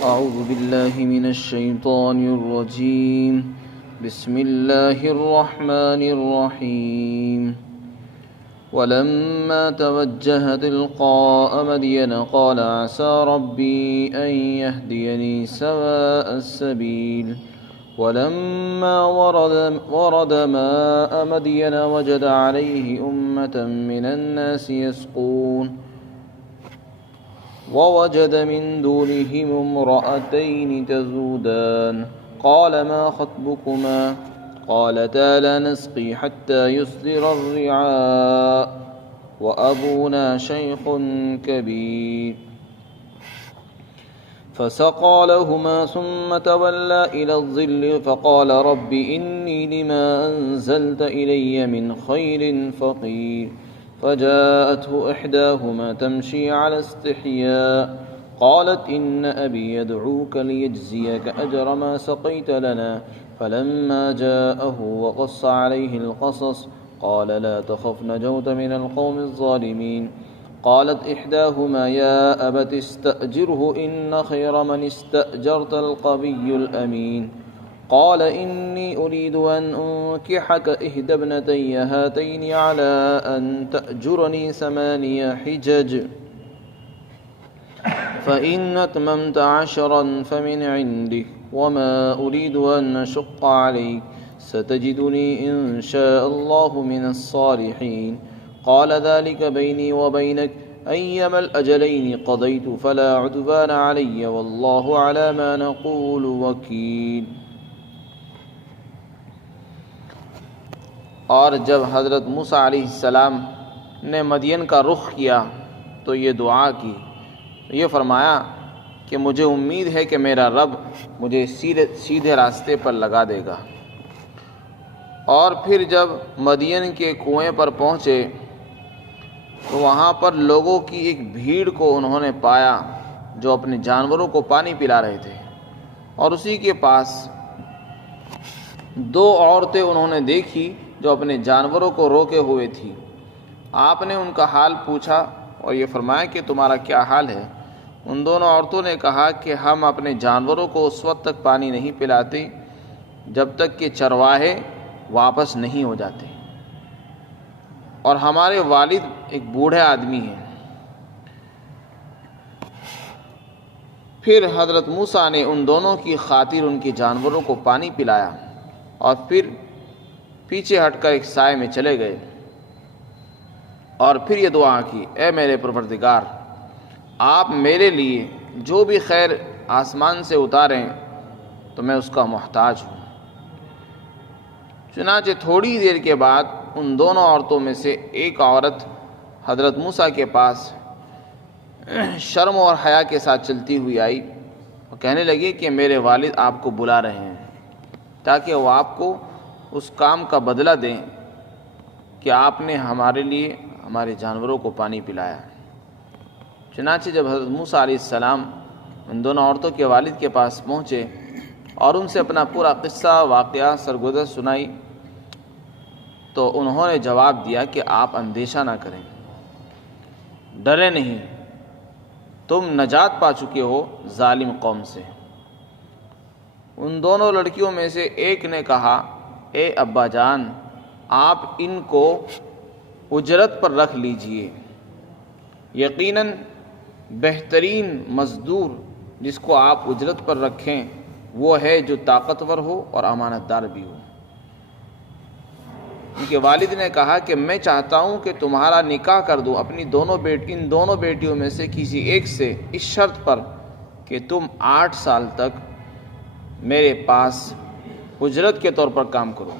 أعوذ بالله من الشيطان الرجيم. بسم الله الرحمن الرحيم. ولما توجه تلقاء مدين قال عسى ربي أن يهديني سواء السبيل. ولما ورد ماء مدين وجد عليه أمة من الناس يسقون ووجد من دونهم امرأتين تذودان قال ما خطبكما قالتا لا نسقي حتى يصدر الرعاء وأبونا شيخ كبير فسقى لهما ثم تولى إلى الظل فقال رب إني لما أنزلت إلي من خير فقير. فجاءته إحداهما تمشي على استحياء قالت إن أبي يدعوك ليجزيك أجر ما سقيت لنا. فلما جاءه وقص عليه القصص قال لا تخف نجوت من القوم الظالمين. قالت إحداهما يا أبت استأجره إن خير من استأجرت القوي الأمين. قال إني أريد أن أنكحك إحدى ابنتي هاتين على أن تأجرني 8 حجج فإن أتممت 10 فمن عندك وما أريد أن أشق عليك ستجدني إن شاء الله من الصالحين. قال ذلك بيني وبينك أيما الأجلين قضيت فلا عدوان علي والله على ما نقول وكيل. اور جب حضرت موسیٰ علیہ السلام نے مدین کا رخ کیا تو یہ دعا کی، یہ فرمایا کہ مجھے امید ہے کہ میرا رب مجھے سیدھے راستے پر لگا دے گا۔ اور پھر جب مدین کے کنویں پر پہنچے تو وہاں پر لوگوں کی ایک بھیڑ کو انہوں نے پایا جو اپنے جانوروں کو پانی پلا رہے تھے، اور اسی کے پاس 2 عورتیں انہوں نے دیکھی جو اپنے جانوروں کو روکے ہوئے تھی۔ آپ نے ان کا حال پوچھا اور یہ فرمایا کہ تمہارا کیا حال ہے؟ ان دونوں عورتوں نے کہا کہ ہم اپنے جانوروں کو اس وقت تک پانی نہیں پلاتے جب تک کہ چرواہے واپس نہیں ہو جاتے، اور ہمارے والد ایک بوڑھے آدمی ہیں۔ پھر حضرت موسیٰ نے ان دونوں کی خاطر ان کے جانوروں کو پانی پلایا اور پھر پیچھے ہٹ کر ایک سائے میں چلے گئے، اور پھر یہ دعا کی، اے میرے پروردگار، آپ میرے لیے جو بھی خیر آسمان سے اتاریں تو میں اس کا محتاج ہوں۔ چنانچہ تھوڑی دیر کے بعد ان دونوں عورتوں میں سے ایک عورت حضرت موسیٰ کے پاس شرم اور حیا کے ساتھ چلتی ہوئی آئی اور کہنے لگی کہ میرے والد آپ کو بلا رہے ہیں تاکہ وہ آپ کو اس کام کا بدلہ دیں کہ آپ نے ہمارے لیے ہمارے جانوروں کو پانی پلایا۔ چنانچہ جب حضرت موسیٰ علیہ السلام ان دونوں عورتوں کے والد کے پاس پہنچے اور ان سے اپنا پورا قصہ واقعہ سرگزشت سنائی تو انہوں نے جواب دیا کہ آپ اندیشہ نہ کریں، ڈرے نہیں، تم نجات پا چکے ہو ظالم قوم سے۔ ان دونوں لڑکیوں میں سے ایک نے کہا، اے ابا جان، آپ ان کو اجرت پر رکھ لیجئے، یقیناً بہترین مزدور جس کو آپ اجرت پر رکھیں وہ ہے جو طاقتور ہو اور امانت دار بھی ہو۔ ان کے والد نے کہا کہ میں چاہتا ہوں کہ تمہارا نکاح کر دوں ان دونوں بیٹیوں میں سے کسی ایک سے، اس شرط پر کہ تم 8 سال تک میرے پاس اجرت کے طور پر کام کرو،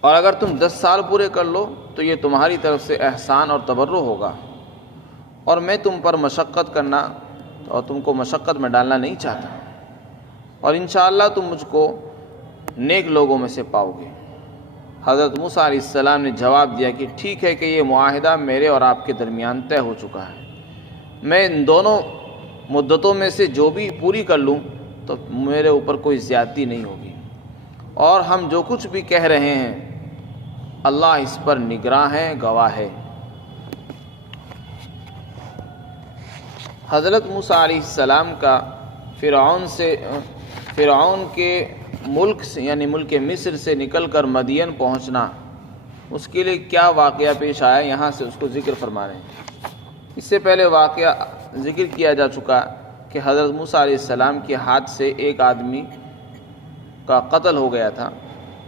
اور اگر تم 10 سال پورے کر لو تو یہ تمہاری طرف سے احسان اور تبرع ہوگا، اور میں تم پر مشقت کرنا اور تم کو مشقت میں ڈالنا نہیں چاہتا، اور انشاءاللہ تم مجھ کو نیک لوگوں میں سے پاؤ گے۔ حضرت موسیٰ علیہ السلام نے جواب دیا کہ ٹھیک ہے کہ یہ معاہدہ میرے اور آپ کے درمیان طے ہو چکا ہے، میں ان دونوں مدتوں میں سے جو بھی پوری کر لوں تو میرے اوپر کوئی زیادتی نہیں ہوگی، اور ہم جو کچھ بھی کہہ رہے ہیں اللہ اس پر نگراں ہے، گواہ ہے۔ حضرت موسیٰ علیہ السلام کا فرعون کے ملک سے یعنی ملک مصر سے نکل کر مدین پہنچنا، اس کے لیے کیا واقعہ پیش آیا، یہاں سے اس کو ذکر فرما رہے ہیں۔ اس سے پہلے واقعہ ذکر کیا جا چکا کہ حضرت موسیٰ علیہ السلام کے ہاتھ سے ایک آدمی کا قتل ہو گیا تھا۔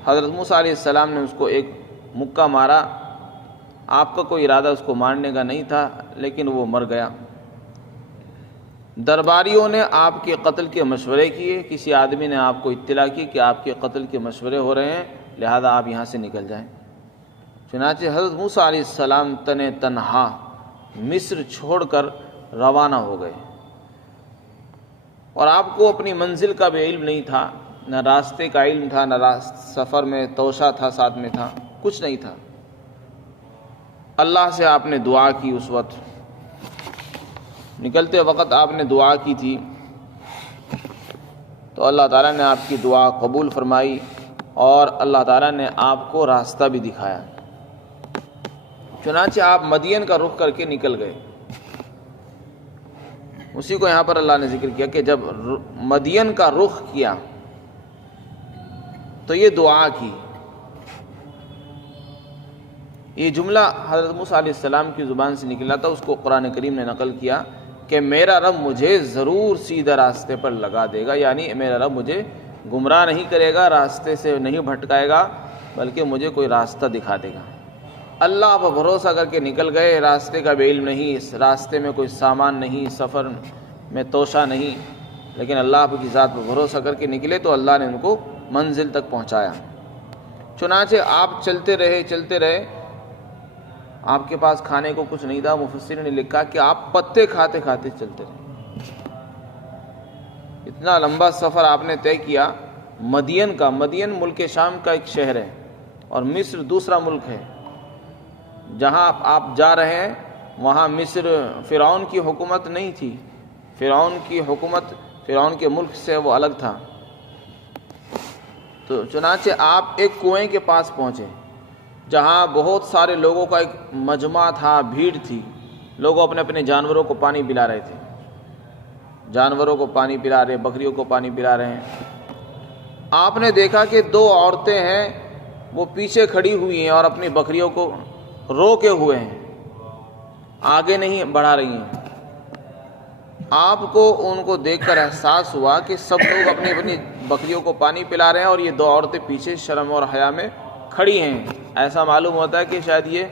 حضرت موسیٰ علیہ السلام نے اس کو ایک مکہ مارا، آپ کا کوئی ارادہ اس کو مارنے کا نہیں تھا، لیکن وہ مر گیا۔ درباریوں نے آپ کے قتل کے مشورے کیے، کسی آدمی نے آپ کو اطلاع کی کہ آپ کے قتل کے مشورے ہو رہے ہیں، لہذا آپ یہاں سے نکل جائیں۔ چنانچہ حضرت موسیٰ علیہ السلام تنہا مصر چھوڑ کر روانہ ہو گئے، اور آپ کو اپنی منزل کا بھی علم نہیں تھا، نہ راستے کا علم تھا، نہ سفر میں توشہ تھا، ساتھ میں تھا، کچھ نہیں تھا۔ اللہ سے آپ نے دعا کی، اس وقت نکلتے وقت آپ نے دعا کی تھی، تو اللہ تعالیٰ نے آپ کی دعا قبول فرمائی، اور اللہ تعالیٰ نے آپ کو راستہ بھی دکھایا۔ چنانچہ آپ مدین کا رخ کر کے نکل گئے۔ اسی کو یہاں پر اللہ نے ذکر کیا کہ جب مدین کا رخ کیا تو یہ دعا کی۔ یہ جملہ حضرت موسیٰ علیہ السلام کی زبان سے نکلا تھا، اس کو قرآن کریم نے نقل کیا کہ میرا رب مجھے ضرور سیدھے راستے پر لگا دے گا، یعنی میرا رب مجھے گمراہ نہیں کرے گا، راستے سے نہیں بھٹکائے گا، بلکہ مجھے کوئی راستہ دکھا دے گا۔ اللہ پر بھروسہ کر کے نکل گئے، راستے کا بھی علم نہیں، اس راستے میں کوئی سامان نہیں، سفر میں توشہ نہیں، لیکن اللہ کی ذات پر بھروسہ کر کے نکلے تو اللہ نے ان کو منزل تک پہنچایا۔ چنانچہ آپ چلتے رہے، آپ کے پاس کھانے کو کچھ نہیں تھا۔ مفسرین نے لکھا کہ آپ پتے کھاتے کھاتے چلتے رہے۔ اتنا لمبا سفر آپ نے طے کیا مدین کا۔ مدین ملک شام کا ایک شہر ہے، اور مصر دوسرا ملک ہے۔ جہاں آپ جا رہے ہیں وہاں مصر فرعون کی حکومت نہیں تھی، فرعون کی حکومت فرعون کے ملک سے وہ الگ تھا۔ تو چنانچہ آپ ایک کنویں کے پاس پہنچے، جہاں بہت سارے لوگوں کا ایک مجمع تھا، بھیڑ تھی، لوگ اپنے اپنے جانوروں کو پانی پلا رہے تھے، جانوروں کو پانی پلا رہے، بکریوں کو پانی پلا رہے ہیں۔ آپ نے دیکھا کہ دو عورتیں ہیں، وہ پیچھے کھڑی ہوئی ہیں اور اپنی بکریوں کو روکے ہوئے ہیں، آگے نہیں بڑھا رہی ہیں۔ آپ کو ان کو دیکھ کر احساس ہوا کہ سب لوگ اپنی اپنی بکریوں کو پانی پلا رہے ہیں، اور یہ دو عورتیں پیچھے شرم اور حیا میں کھڑی ہیں۔ ایسا معلوم ہوتا ہے کہ شاید یہ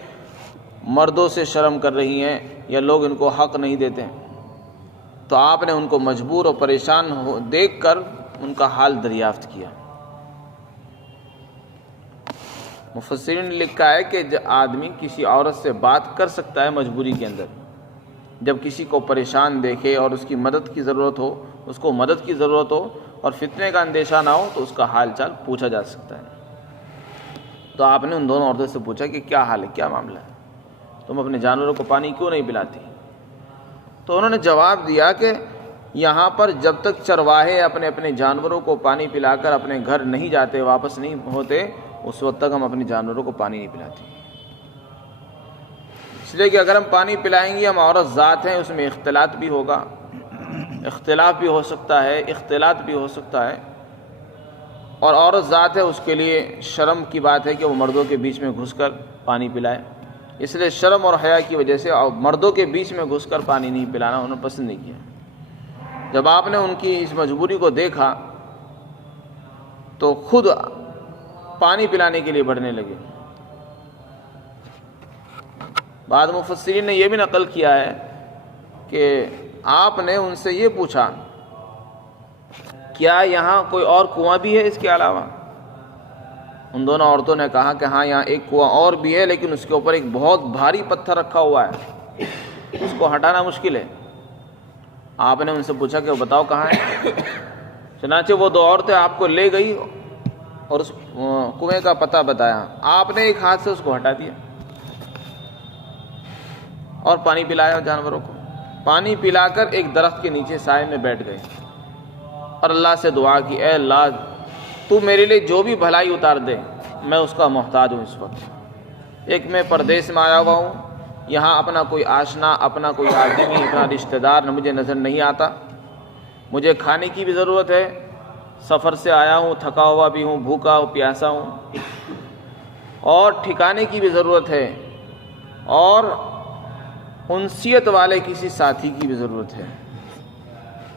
مردوں سے شرم کر رہی ہیں، یا لوگ ان کو حق نہیں دیتے۔ تو آپ نے ان کو مجبور اور پریشان دیکھ کر ان کا حال دریافت کیا۔ مفسرین نے لکھا ہے کہ آدمی کسی عورت سے بات کر سکتا ہے مجبوری کے اندر، جب کسی کو پریشان دیکھے اور اس کی مدد کی ضرورت ہو، اس کو مدد کی ضرورت ہو اور فتنے کا اندیشہ نہ ہو، تو اس کا حال چال پوچھا جا سکتا ہے۔ تو آپ نے ان دونوں عورتوں سے پوچھا کہ کیا حال ہے، کیا معاملہ ہے، تم اپنے جانوروں کو پانی کیوں نہیں پلاتی؟ تو انہوں نے جواب دیا کہ یہاں پر جب تک چرواہے اپنے اپنے جانوروں کو پانی پلا کر اپنے گھر نہیں جاتے، واپس نہیں ہوتے، اس وقت تک ہم اپنے جانوروں کو پانی نہیں پلاتے۔ اس لیے کہ اگر ہم پانی پلائیں گے، ہم عورت ذات ہیں، اس میں اختلاط بھی ہوگا، اختلاف بھی ہو سکتا ہے، اختلاط بھی ہو سکتا ہے، اور عورت ذات ہے، اس کے لیے شرم کی بات ہے کہ وہ مردوں کے بیچ میں گھس کر پانی پلائے۔ اس لیے شرم اور حیا کی وجہ سے مردوں کے بیچ میں گھس کر پانی نہیں پلانا انہوں نے پسند نہیں کیا۔ جب آپ نے ان کی اس مجبوری کو دیکھا تو خود پانی پلانے کے لیے بڑھنے لگے۔ بعض مفسرین نے یہ بھی نقل کیا ہے کہ آپ نے ان سے یہ پوچھا کیا یہاں کوئی اور کنواں بھی ہے اس کے علاوہ؟ ان دونوں عورتوں نے کہا کہ ہاں یہاں ایک کنواں اور بھی ہے، لیکن اس کے اوپر ایک بہت بھاری پتھر رکھا ہوا ہے، اس کو ہٹانا مشکل ہے۔ آپ نے ان سے پوچھا کہ وہ بتاؤ کہاں ہے؟ چنانچہ وہ دو عورتیں آپ کو لے گئی اور اس کنویں کا پتہ بتایا۔ آپ نے ایک ہاتھ سے اس کو ہٹا دیا اور پانی پلایا جانوروں کو۔ پانی پلا کر ایک درخت کے نیچے سائے میں بیٹھ گئے اور اللہ سے دعا کی، اے اللہ تو میرے لیے جو بھی بھلائی اتار دے، میں اس کا محتاج ہوں۔ اس وقت ایک میں پردیس میں آیا ہوا ہوں، یہاں اپنا کوئی آشنا، اپنا کوئی آدمی، اپنا رشتہ دار مجھے نظر نہیں آتا، مجھے کھانے کی بھی ضرورت ہے، سفر سے آیا ہوں، تھکا ہوا بھی ہوں، بھوکا ہوں، پیاسا ہوں، اور ٹھکانے کی بھی ضرورت ہے، اور انسیت والے کسی ساتھی کی بھی ضرورت ہے۔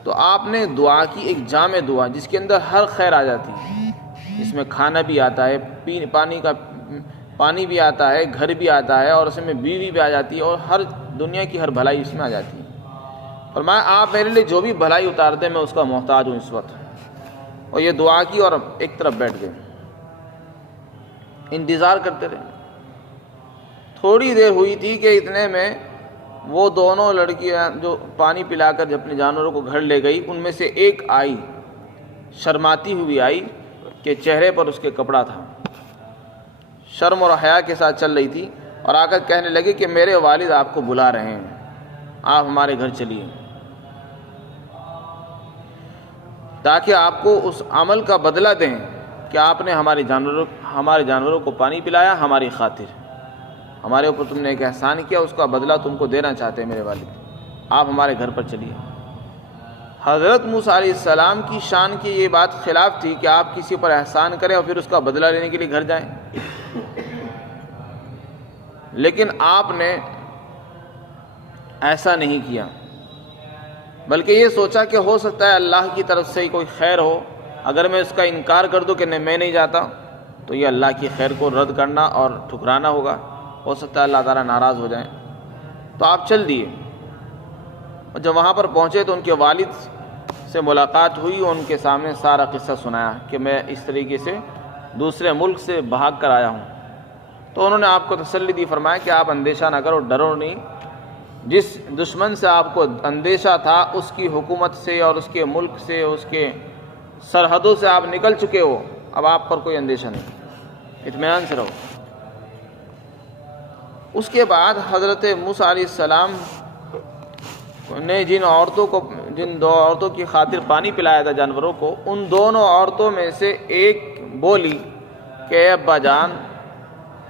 تو آپ نے دعا کی، ایک جامع دعا جس کے اندر ہر خیر آ جاتی ہے، اس میں کھانا بھی آتا ہے، پانی بھی آتا ہے، گھر بھی آتا ہے، اور اس میں بیوی بھی آ جاتی ہے، اور ہر دنیا کی ہر بھلائی اس میں آ جاتی ہے۔ فرمایا آپ میرے لیے جو بھی بھلائی اتار دیں میں اس کا محتاج ہوں اس وقت۔ اور یہ دعا کی اور ایک طرف بیٹھ گئے، انتظار کرتے رہے۔ تھوڑی دیر ہوئی تھی کہ اتنے میں وہ دونوں لڑکیاں جو پانی پلا کر اپنے جانوروں کو گھر لے گئی، ان میں سے ایک آئی، شرماتی ہوئی آئی کہ چہرے پر اس کے کپڑا تھا، شرم اور حیا کے ساتھ چل رہی تھی، اور آ کر کہنے لگے کہ میرے والد آپ کو بلا رہے ہیں، آپ ہمارے گھر چلیے، تاکہ آپ کو اس عمل کا بدلہ دیں کہ آپ نے ہمارے جانوروں کو پانی پلایا ہماری خاطر، ہمارے اوپر تم نے ایک احسان کیا، اس کا بدلہ تم کو دینا چاہتے ہیں میرے والد، آپ ہمارے گھر پر چلیے۔ حضرت موسیٰ علیہ السلام کی شان کی یہ بات خلاف تھی کہ آپ کسی پر احسان کریں اور پھر اس کا بدلہ لینے کے لیے گھر جائیں، لیکن آپ نے ایسا نہیں کیا، بلکہ یہ سوچا کہ ہو سکتا ہے اللہ کی طرف سے ہی کوئی خیر ہو، اگر میں اس کا انکار کر دوں کہ نہیں میں نہیں جاتا تو یہ اللہ کی خیر کو رد کرنا اور ٹھکرانا ہوگا، ہو سکتا ہے اللہ تعالیٰ ناراض ہو جائیں۔ تو آپ چل دیے، اور جب وہاں پر پہنچے تو ان کے والد سے ملاقات ہوئی، اور ان کے سامنے سارا قصہ سنایا کہ میں اس طریقے سے دوسرے ملک سے بھاگ کر آیا ہوں۔ تو انہوں نے آپ کو تسلی دی، فرمایا کہ آپ اندیشہ نہ کرو، ڈرو نہیں، جس دشمن سے آپ کو اندیشہ تھا اس کی حکومت سے اور اس کے ملک سے، اس کے سرحدوں سے آپ نکل چکے ہو، اب آپ پر کوئی اندیشہ نہیں، اطمینان سے رہو۔ اس کے بعد حضرت موسیٰ علیہ السلام نے جن دو عورتوں کی خاطر پانی پلایا تھا جانوروں کو، ان دونوں عورتوں میں سے ایک بولی کہ اے ابا جان،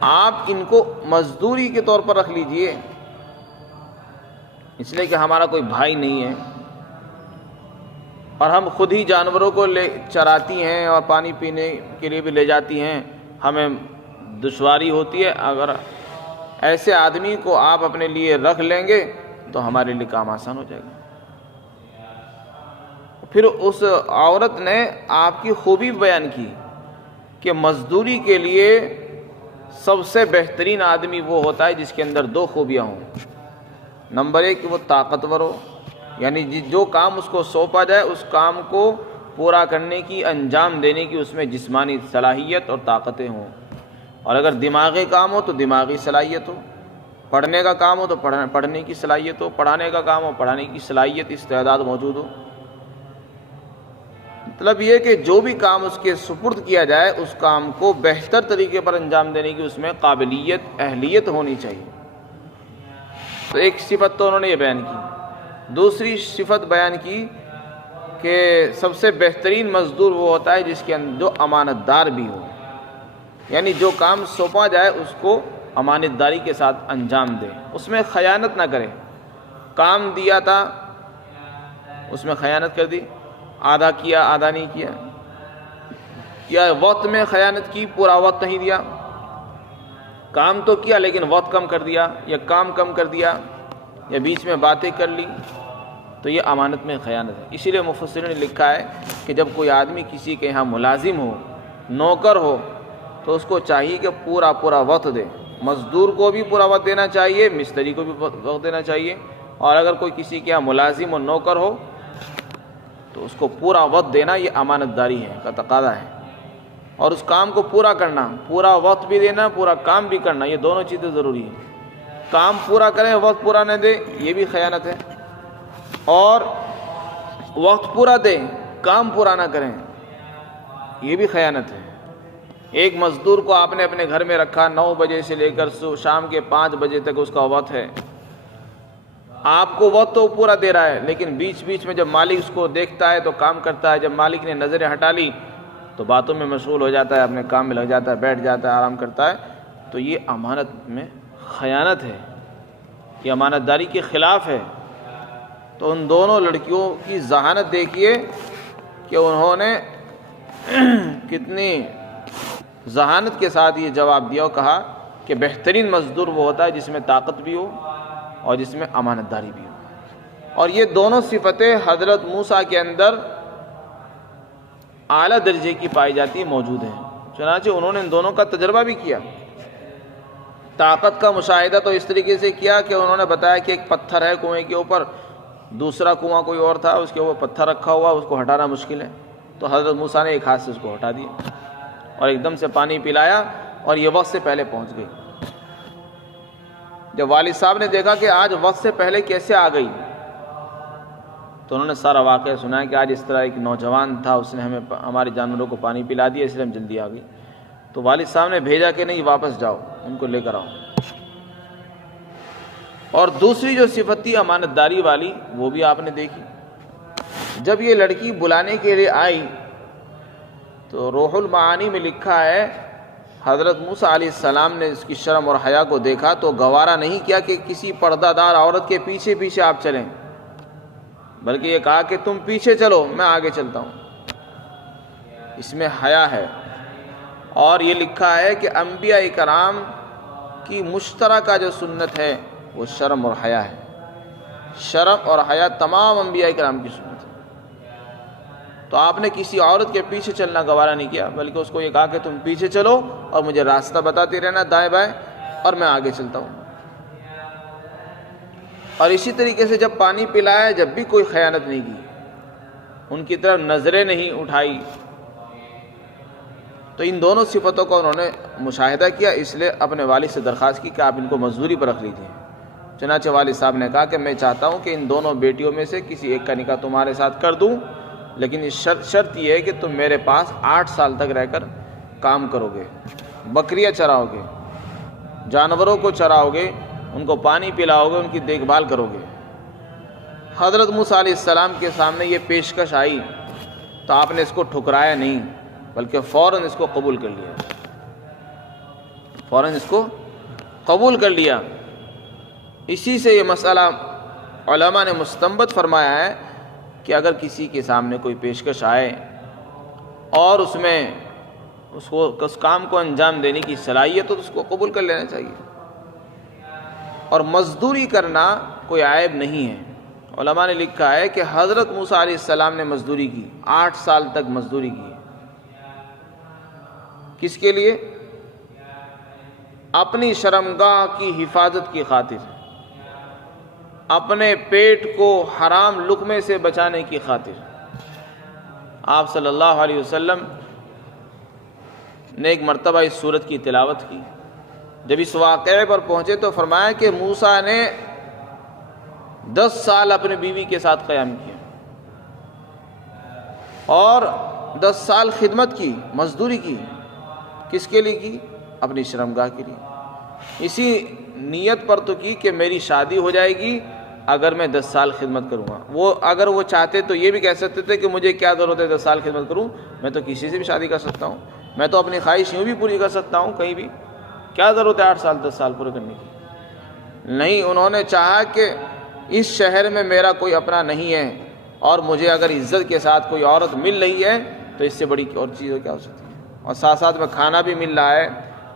آپ ان کو مزدوری کے طور پر رکھ لیجئے، اس لیے کہ ہمارا کوئی بھائی نہیں ہے، اور ہم خود ہی جانوروں کو چراتی ہیں اور پانی پینے کے لیے بھی لے جاتی ہیں، ہمیں دشواری ہوتی ہے، اگر ایسے آدمی کو آپ اپنے لیے رکھ لیں گے تو ہمارے لیے کام آسان ہو جائے گا۔ پھر اس عورت نے آپ کی خوبی بیان کی کہ مزدوری کے لیے سب سے بہترین آدمی وہ ہوتا ہے جس کے اندر دو خوبیاں ہوں۔ نمبر ایک کہ وہ طاقتور ہو، یعنی جو کام اس کو سونپا جائے اس کام کو پورا کرنے کی، انجام دینے کی اس میں جسمانی صلاحیت اور طاقتیں ہوں، اور اگر دماغی کام ہو تو دماغی صلاحیت ہو، پڑھنے کا کام ہو تو پڑھنے کی صلاحیت ہو، پڑھانے کا کام ہو پڑھانے کی صلاحیت، استعداد موجود ہو۔ مطلب یہ کہ جو بھی کام اس کے سپرد کیا جائے اس کام کو بہتر طریقے پر انجام دینے کی اس میں قابلیت، اہلیت ہونی چاہیے۔ تو ایک صفت تو انہوں نے یہ بیان کی۔ دوسری صفت بیان کی کہ سب سے بہترین مزدور وہ ہوتا ہے جس کے اندر جو امانت دار بھی ہو، یعنی جو کام سونپا جائے اس کو امانت داری کے ساتھ انجام دے، اس میں خیانت نہ کرے۔ کام دیا تھا اس میں خیانت کر دی، آدھا کیا آدھا نہیں کیا، یا وقت میں خیانت کی، پورا وقت نہیں دیا، کام تو کیا لیکن وقت کم کر دیا، یا کام کم کر دیا، یا بیچ میں باتیں کر لی، تو یہ امانت میں خیانت ہے۔ اسی لیے مفسرین نے لکھا ہے کہ جب کوئی آدمی کسی کے یہاں ملازم ہو، نوکر ہو، تو اس کو چاہیے کہ پورا وقت دے، مزدور کو بھی پورا وقت دینا چاہیے، مستری کو بھی وقت دینا چاہیے، اور اگر کوئی کسی کے یہاں ملازم اور نوکر ہو تو اس کو پورا وقت دینا یہ امانت داری ہے کا تقاضا ہے، اور اس کام کو پورا کرنا، پورا وقت بھی دینا، پورا کام بھی کرنا، یہ دونوں چیزیں ضروری ہیں۔ کام پورا کریں وقت پورا نہ دے یہ بھی خیانت ہے، اور وقت پورا دیں کام پورا نہ کریں یہ بھی خیانت ہے۔ ایک مزدور کو آپ نے اپنے گھر میں رکھا، 9 بجے سے لے کر شام کے 5 بجے تک اس کا وقت ہے، آپ کو وقت تو پورا دے رہا ہے، لیکن بیچ بیچ میں جب مالک اس کو دیکھتا ہے تو کام کرتا ہے، جب مالک نے نظریں ہٹا لی تو باتوں میں مشغول ہو جاتا ہے، اپنے کام میں لگ جاتا ہے، بیٹھ جاتا ہے، آرام کرتا ہے، تو یہ امانت میں خیانت ہے، یہ امانت داری کے خلاف ہے۔ تو ان دونوں لڑکیوں کی ذہانت دیکھیے کہ انہوں نے کتنی ذہانت کے ساتھ یہ جواب دیا اور کہا کہ بہترین مزدور وہ ہوتا ہے جس میں طاقت بھی ہو اور جس میں امانت داری بھی ہو. اور یہ دونوں صفتیں حضرت موسیٰ کے اندر اعلیٰ درجے کی پائی جاتی موجود ہیں. چنانچہ انہوں نے ان دونوں کا تجربہ بھی کیا. طاقت کا مشاہدہ تو اس طریقے سے کیا کہ انہوں نے بتایا کہ ایک پتھر ہے کنویں کے اوپر, دوسرا کنواں کوئی اور تھا, اس کے اوپر پتھر رکھا ہوا, اس کو ہٹانا مشکل ہے. تو حضرت موسیٰ نے ایک ہاتھ سے اس کو ہٹا دیا اور ایک دم سے پانی پلایا اور یہ وقت سے پہلے پہنچ گئی. جب والد صاحب نے دیکھا کہ آج وقت سے پہلے کیسے آ گئی, تو انہوں نے سارا واقعہ سنایا کہ آج اس طرح ایک نوجوان تھا, اس نے ہمارے جانوروں کو پانی پلا دیا, اس لیے ہم جلدی آ گئی. تو والد صاحب نے بھیجا کہ نہیں, واپس جاؤ, ان کو لے کر آؤ. اور دوسری جو صفت تھی امانت داری والی, وہ بھی آپ نے دیکھی. جب یہ لڑکی بلانے کے لیے آئی تو روح المعانی میں لکھا ہے حضرت موسیٰ علیہ السلام نے اس کی شرم اور حیا کو دیکھا تو گوارا نہیں کیا کہ کسی پردہ دار عورت کے پیچھے پیچھے آپ چلیں, بلکہ یہ کہا کہ تم پیچھے چلو, میں آگے چلتا ہوں. اس میں حیا ہے. اور یہ لکھا ہے کہ انبیاء کرام کی مشترکہ جو سنت ہے وہ شرم اور حیا ہے. شرم اور حیا تمام انبیاء کرام کی سنت ہے. تو آپ نے کسی عورت کے پیچھے چلنا گوارا نہیں کیا, بلکہ اس کو یہ کہا کہ تم پیچھے چلو اور مجھے راستہ بتاتے رہنا دائیں بائیں, اور میں آگے چلتا ہوں. اور اسی طریقے سے جب پانی پلایا, جب بھی کوئی خیانت نہیں کی, ان کی طرف نظریں نہیں اٹھائی. تو ان دونوں صفتوں کو انہوں نے مشاہدہ کیا, اس لیے اپنے والد سے درخواست کی کہ آپ ان کو مزدوری پر رکھ لیجیے. چنانچہ والد صاحب نے کہا کہ میں چاہتا ہوں کہ ان دونوں بیٹیوں میں سے کسی ایک کا نکاح تمہارے ساتھ کر دوں, لیکن اس شرط یہ ہے کہ تم میرے پاس 8 سال تک رہ کر کام کرو گے, بکریاں چراؤ گے, جانوروں کو چراؤ گے, ان کو پانی پلاؤ گے, ان کی دیکھ بھال کرو گے. حضرت موسیٰ علیہ السلام کے سامنے یہ پیشکش آئی تو آپ نے اس کو ٹھکرایا نہیں, بلکہ فوراً اس کو قبول کر لیا. فوراً اس کو قبول کر لیا. اسی سے یہ مسئلہ علماء نے مستنبط فرمایا ہے کہ اگر کسی کے سامنے کوئی پیشکش آئے اور اس میں اس کام کو انجام دینے کی صلاحیت ہو تو اس کو قبول کر لینا چاہیے. اور مزدوری کرنا کوئی عیب نہیں ہے. علماء نے لکھا ہے کہ حضرت موسیٰ علیہ السلام نے مزدوری کی, 8 سال تک مزدوری کی. کس کے لیے؟ اپنی شرمگاہ کی حفاظت کی خاطر, اپنے پیٹ کو حرام لقمے سے بچانے کی خاطر. آپ صلی اللہ علیہ وسلم نے ایک مرتبہ اس سورت کی تلاوت کی. جب اس واقعے پر پہنچے تو فرمایا کہ موسیٰ نے 10 سال اپنی بیوی کے ساتھ قیام کیا اور 10 سال خدمت کی, مزدوری کی. کس کے لیے کی؟ اپنی شرمگاہ کے لیے. اسی نیت پر تو کی کہ میری شادی ہو جائے گی اگر میں 10 سال خدمت کروں گا. اگر وہ چاہتے تو یہ بھی کہہ سکتے تھے کہ مجھے کیا ضرورت ہے 10 سال خدمت کروں, میں تو کسی سے بھی شادی کر سکتا ہوں, میں تو اپنی خواہش یوں بھی پوری کر سکتا ہوں کہیں بھی, کیا ضرورت ہے 8 سال 10 سال پورے کرنے کی. نہیں, انہوں نے چاہا کہ اس شہر میں میرا کوئی اپنا نہیں ہے اور مجھے اگر عزت کے ساتھ کوئی عورت مل رہی ہے تو اس سے بڑی اور چیز کیا ہو سکتی ہے. اور ساتھ ساتھ میں کھانا بھی مل رہا ہے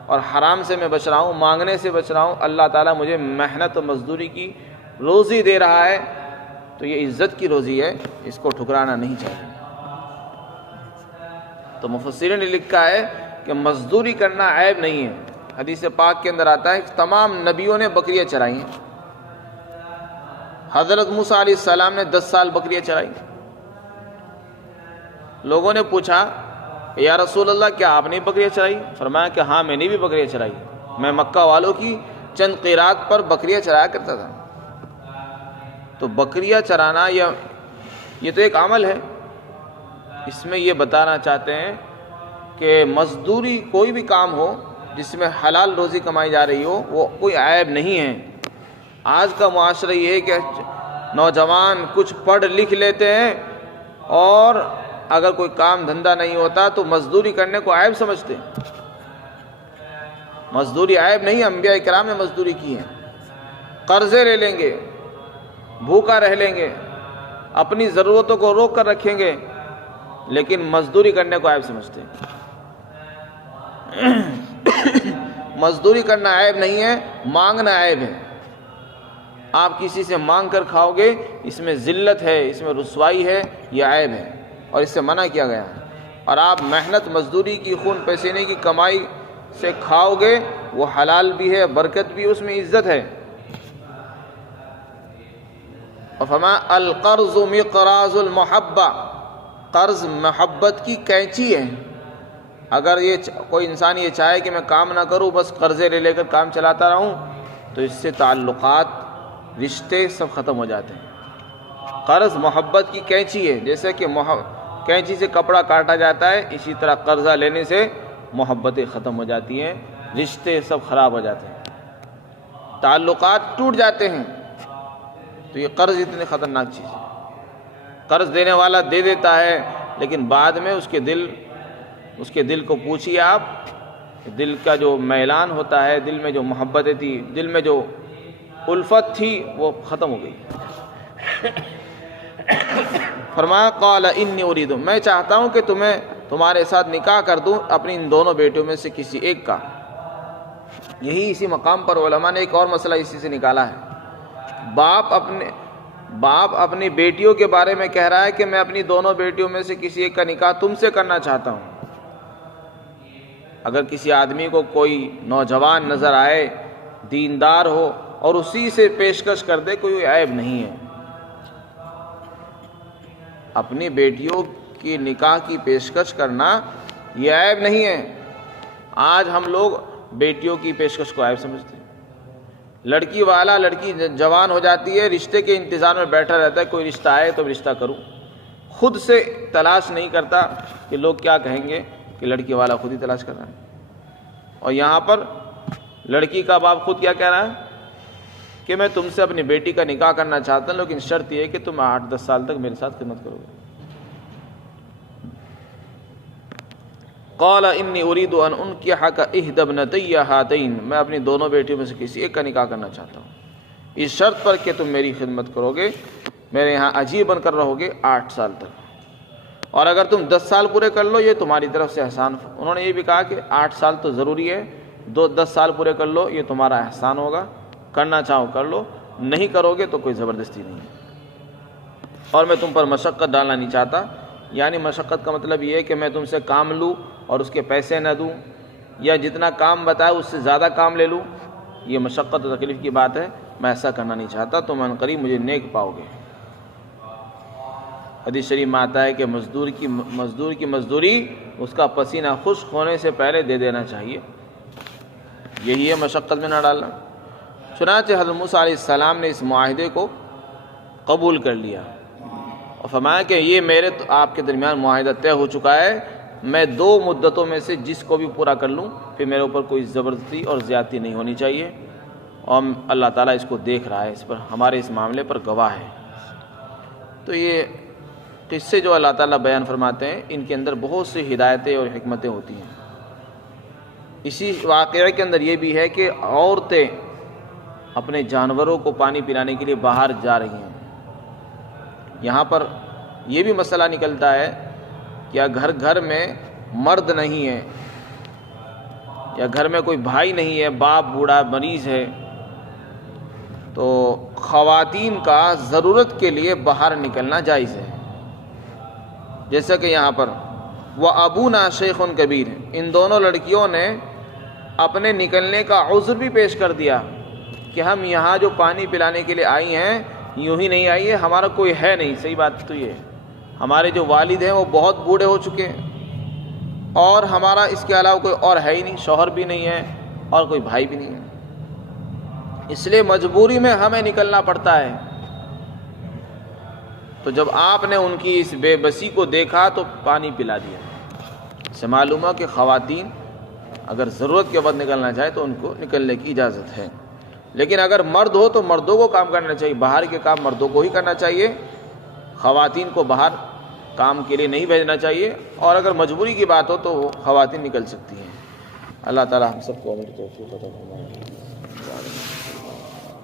اور حرام سے میں بچ رہا ہوں, مانگنے سے بچ رہا ہوں. اللہ تعالیٰ مجھے محنت و مزدوری کی روزی دے رہا ہے, تو یہ عزت کی روزی ہے, اس کو ٹھکرانا نہیں چاہیے. تو مفسرین نے لکھا ہے کہ مزدوری کرنا عیب نہیں ہے. حدیث پاک کے اندر آتا ہے کہ تمام نبیوں نے بکریاں چرائی ہیں. حضرت موسیٰ علیہ السلام نے 10 سال بکریاں چرائی. لوگوں نے پوچھا یا رسول اللہ کیا آپ نے بکریاں چرائی؟ فرمایا کہ ہاں میں نے بھی بکریاں چرائی, میں مکہ والوں کی چند قیرات پر بکریاں چرایا کرتا تھا. تو بکریاں چرانا یہ تو ایک عمل ہے. اس میں یہ بتانا چاہتے ہیں کہ مزدوری کوئی بھی کام ہو جس میں حلال روزی کمائی جا رہی ہو وہ کوئی عیب نہیں ہے. آج کا معاشرہ یہ ہے کہ نوجوان کچھ پڑھ لکھ لیتے ہیں اور اگر کوئی کام دھندا نہیں ہوتا تو مزدوری کرنے کو عیب سمجھتے ہیں. مزدوری عیب نہیں, انبیاء کرام نے مزدوری کی ہے. قرضے لے لیں گے, بھوکا رہ لیں گے, اپنی ضرورتوں کو روک کر رکھیں گے لیکن مزدوری کرنے کو عیب سمجھتے ہیں۔ مزدوری کرنا عیب نہیں ہے، مانگنا عیب ہے۔ آپ کسی سے مانگ کر کھاؤ گے، اس میں ذلت ہے، اس میں رسوائی ہے، یہ عیب ہے اور اس سے منع کیا گیا ہے۔ اور آپ محنت مزدوری کی، خون پسینے کی کمائی سے کھاؤ گے، وہ حلال بھی ہے، برکت بھی، اس میں عزت ہے۔ اور فرمایا القرض مقراض المحبہ، قرض محبت کی کینچی ہے۔ اگر یہ کوئی انسان یہ چاہے کہ میں کام نہ کروں، بس قرضے لے کر کام چلاتا رہوں، تو اس سے تعلقات، رشتے سب ختم ہو جاتے ہیں۔ قرض محبت کی کینچی ہے، جیسے کہ کینچی سے کپڑا کاٹا جاتا ہے، اسی طرح قرضہ لینے سے محبتیں ختم ہو جاتی ہیں، رشتے سب خراب ہو جاتے ہیں، تعلقات ٹوٹ جاتے ہیں۔ تو یہ قرض اتنی خطرناک چیز ہے۔ قرض دینے والا دے دیتا ہے لیکن بعد میں اس کے دل کو پوچھیے آپ، دل کا جو میلان ہوتا ہے، دل میں جو محبتیں تھی، دل میں جو الفت تھی، وہ ختم ہو گئی۔ فرمایا قال انی ارید، میں چاہتا ہوں کہ تمہارے ساتھ نکاح کر دوں اپنی ان دونوں بیٹیوں میں سے کسی ایک کا۔ اسی مقام پر علماء نے ایک اور مسئلہ اسی سے نکالا ہے۔ باپ اپنی بیٹیوں کے بارے میں کہہ رہا ہے کہ میں اپنی دونوں بیٹیوں میں سے کسی ایک کا نکاح تم سے کرنا چاہتا ہوں۔ اگر کسی آدمی کو کوئی نوجوان نظر آئے، دیندار ہو، اور اسی سے پیشکش کر دے، کوئی عیب نہیں ہے۔ اپنی بیٹیوں کی نکاح کی پیشکش کرنا یہ عیب نہیں ہے۔ آج ہم لوگ بیٹیوں کی پیشکش کو عیب سمجھتے ہیں۔ لڑکی جوان ہو جاتی ہے، رشتے کے انتظار میں بیٹھا رہتا ہے، کوئی رشتہ آئے تو رشتہ کروں، خود سے تلاش نہیں کرتا کہ لوگ کیا کہیں گے، کہ لڑکی والا خود ہی تلاش کر رہا ہے۔ اور یہاں پر لڑکی کا باپ خود کیا کہہ رہا ہے کہ میں تم سے اپنی بیٹی کا نکاح کرنا چاہتا ہوں، لیکن شرط یہ ہے کہ تم 8-10 سال تک میرے ساتھ خدمت کرو گے۔ قال انی ارید ان انکحک احدی ابنتی ہاتین، میں اپنی دونوں بیٹیوں میں سے کسی ایک کا نکاح کرنا چاہتا ہوں، اس شرط پر کہ تم میری خدمت کرو گے، میرے یہاں اجیر بن کر رہو گے 8 سال تک، اور اگر تم 10 سال پورے کر لو یہ تمہاری طرف سے احسان۔ انہوں نے یہ بھی کہا کہ 8 سال تو ضروری ہے، 10 سال پورے کر لو، یہ تمہارا احسان ہوگا، کرنا چاہو کر لو، نہیں کرو گے تو کوئی زبردستی نہیں ہے، اور میں تم پر مشقت ڈالنا نہیں چاہتا۔ یعنی مشقت کا مطلب یہ ہے کہ میں تم سے کام لوں اور اس کے پیسے نہ دوں، یا جتنا کام بتایا اس سے زیادہ کام لے لوں، یہ مشقت و تکلیف کی بات ہے، میں ایسا کرنا نہیں چاہتا، تم عنقریب مجھے نیک پاؤ گے۔ حدیث شریف میں آتا ہے کہ مزدور کی مزدوری اس کا پسینہ خشک ہونے سے پہلے دے دینا چاہیے، یہی ہے مشقت میں نہ ڈالنا۔ چنانچہ حضرت موسیٰ علیہ السلام نے اس معاہدے کو قبول کر لیا اور فرمایا کہ یہ میرے تو آپ کے درمیان معاہدہ طے ہو چکا ہے، میں 2 مدتوں میں سے جس کو بھی پورا کر لوں، پھر میرے اوپر کوئی زبردستی اور زیادتی نہیں ہونی چاہیے، اور اللہ تعالیٰ اس کو دیکھ رہا ہے، اس پر ہمارے اس معاملے پر گواہ ہے۔ تو یہ قصے جو اللہ تعالیٰ بیان فرماتے ہیں، ان کے اندر بہت سی ہدایتیں اور حکمتیں ہوتی ہیں۔ اسی واقعے کے اندر یہ بھی ہے کہ عورتیں اپنے جانوروں کو پانی پلانے کے لیے باہر جا رہی ہیں۔ یہاں پر یہ بھی مسئلہ نکلتا ہے کہ گھر میں مرد نہیں ہے، یا گھر میں کوئی بھائی نہیں ہے، باپ بوڑھا مریض ہے، تو خواتین کا ضرورت کے لیے باہر نکلنا جائز ہے۔ جیسا کہ یہاں پر وَأَبُونَا شَيْخٌ کبیر، ان دونوں لڑکیوں نے اپنے نکلنے کا عذر بھی پیش کر دیا کہ ہم یہاں جو پانی پلانے کے لیے آئی ہیں، یوں ہی نہیں آئی ہے، ہمارا کوئی ہے نہیں۔ صحیح بات تو یہ ہے، ہمارے جو والد ہیں وہ بہت بوڑھے ہو چکے ہیں، اور ہمارا اس کے علاوہ کوئی اور ہے ہی نہیں، شوہر بھی نہیں ہے اور کوئی بھائی بھی نہیں ہے، اس لیے مجبوری میں ہمیں نکلنا پڑتا ہے۔ تو جب آپ نے ان کی اس بے بسی کو دیکھا تو پانی پلا دیا۔ اس سے معلوم ہوا کہ خواتین اگر ضرورت کے وقت نکلنا چاہے تو ان کو نکلنے کی اجازت ہے، لیکن اگر مرد ہو تو مردوں کو کام کرنا چاہیے، باہر کے کام مردوں کو ہی کرنا چاہیے، خواتین کو باہر کام کے لیے نہیں بھیجنا چاہیے، اور اگر مجبوری کی بات ہو تو وہ خواتین نکل سکتی ہیں۔ اللہ تعالی ہم سب کو عمل کی توفیق عطا فرمائے۔